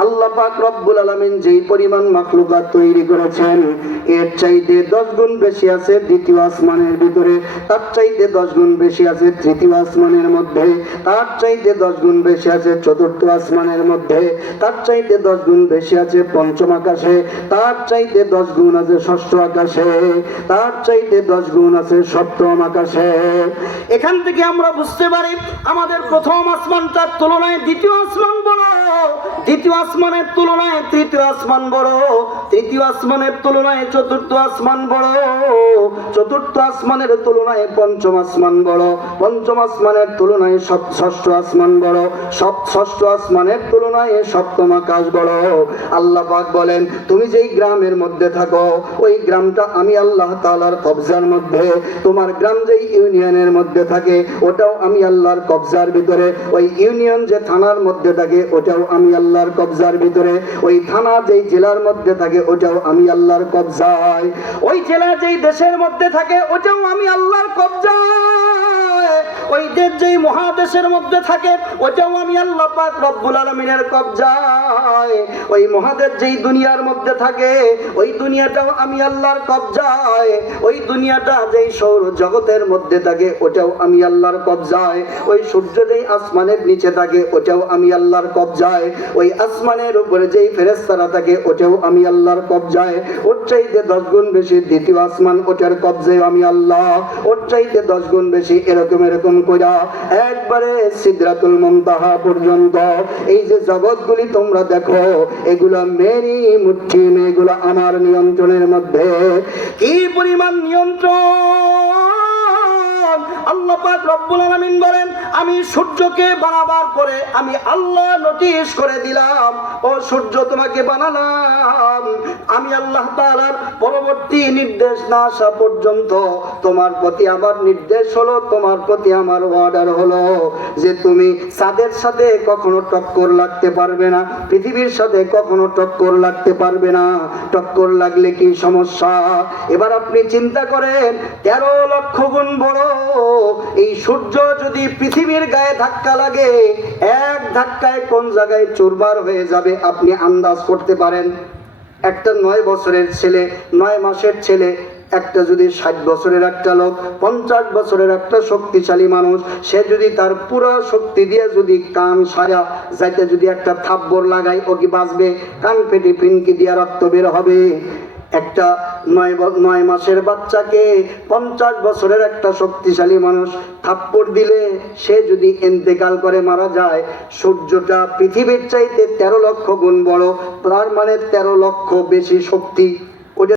আল্লাহ পাক রব্বুল আলামিন যেই পরিমাণ মাখলুকাত তৈরি করেছেন, এর চাইতে 10 গুণ বেশি আছে দ্বিতীয় আসমানের ভিতরে, তার চাইতে 10 গুণ বেশি আছে তৃতীয় আসমানের মধ্যে, তার চাইতে 10 গুণ বেশি আছে চতুর্থ আসমানের মধ্যে, তার চাইতে 10 গুণ বেশি আছে পঞ্চম আকাশে, তার চাইতে 10 গুণ আছে ষষ্ঠ আকাশে, তার চাইতে 10 গুণ আছে সপ্তম আকাশে। এখান থেকে আমরা বুঝতে পারি আমাদের প্রথম আসমানটার তুলনায় দ্বিতীয় আসমান বড়, দ্বিতীয় আসমানের তুলনায় তৃতীয় আসমান বড়, তৃতীয় আসমানের তুলনায় চতুর্থ আসমান বড়, চতুর্থ আসমানের তুলনায় পঞ্চম আসমান বড়, পঞ্চম আসমানের তুলনায় ষষ্ঠ আসমান বড়, ষষ্ঠ আসমানের তুলনায় সপ্তম আকাশ বড়। আল্লাহ পাক বলেন, তুমি যেই গ্রামের মধ্যে থাকো ওই গ্রামটা আমি আল্লাহ তাআলার কবজার মধ্যে, তোমার গ্রাম যেই ইউনিয়নের মধ্যে থাকে ওটাও আমি আল্লাহর কবজার ভিতরে, ওই ইউনিয়ন যে থানার মধ্যে থাকে ওটাও আমি আল্লাহর কবজার ভিতরে, ওই থানা যেই জেলার মধ্যে থাকে ওটাও আমি আল্লাহর কবজায়, ওই জেলা যেই দেশের মধ্যে থাকে ওটাও আমি আল্লাহর কবজায়, ওই দেশ যেই মহাদেশের মধ্যে থাকে ওটাও আমি আল্লাহ পাক রব্বুল আলামিনের কবজায়, ওই মহাদেশ যেই দুনিয়ার মধ্যে থাকে ওই দুনিয়াটাও আমি আল্লাহর কবজায়, ওই দুনিয়াটা যেই সৌর জগতের মধ্যে থাকে ওটাও আমি আল্লাহর কবজায়, ওই সূর্য যেই আসমানের নিচে থাকে ওটাও আমি আল্লাহর কবজায়, ওই আসমানের উপরে যেই ফেরেশতারা থাকে ওটাও আমি আল্লাহর কবজায়, ওর চাইতে 10 গুণ বেশি দ্বিতীয় আসমান ওটার কবজায় আমি আল্লাহ, ওর চাইতে 10 গুণ বেশি এরকম কইরা একবারে সিদরাতুল মুনতাহা পর্যন্ত এই যে জগৎগুলি তোমরা দেখো এগুলা মেরি মুঠি মে, এগুলা আমার নিয়ন্ত্রণের মধ্যে। কি পরিমাণ নিয়ন্ত্রণ! আল্লাহ পাক রব্বুল আলামিন বলেন, আমি সূর্যকে বানাবার পরে আমি আল্লাহ নোটিশ করে দিলাম, ও সূর্য তোমাকে বানালাম, আমি আল্লাহ তাআলার পরবর্তী নির্দেশ না আসা পর্যন্ত তোমার প্রতি আমার নির্দেশ হলো, তোমার প্রতি আমার অর্ডার হলো যে তুমি চাঁদের সাথে কখনো টক্কর লাগতে পারবে না, পৃথিবীর সাথে কখনো টক্কর লাগতে পারবে না, টক্কর লাগলে কি সমস্যা। এবার আপনি চিন্তা করেন 13 লক্ষ গুণ বড় এই সূর্য যদি পৃথিবীর গায়ে ধাক্কা লাগে, এক ধাক্কায় কোন জায়গায় চুরমার হয়ে যাবে আপনি আন্দাজ করতে পারেন? একটা 9 বছরের ছেলে, 9 মাসের ছেলে, একটা যদি 60 বছরের একটা লোক, 50 বছরের একটা শক্তিশালী মানুষ, সে যদি তার পুরো শক্তি দিয়ে যদি কান সারা যাইতে যদি একটা থাপ্পড় লাগায়, ও কি বাঁচবে? কান ফেটে ফিনকি দিয়ে রক্ত বের হবে। একটা 9 মাসের বাচ্চাকে 50 বছরের একটা শক্তিশালী মানুষ থাপ্পড় দিলে সে যদি ইন্তেকাল করে মারা যায়, সূর্যটা পৃথিবীর চাইতে 13 লক্ষ গুণ বড়, তার মানে 13 লক্ষ বেশি শক্তি।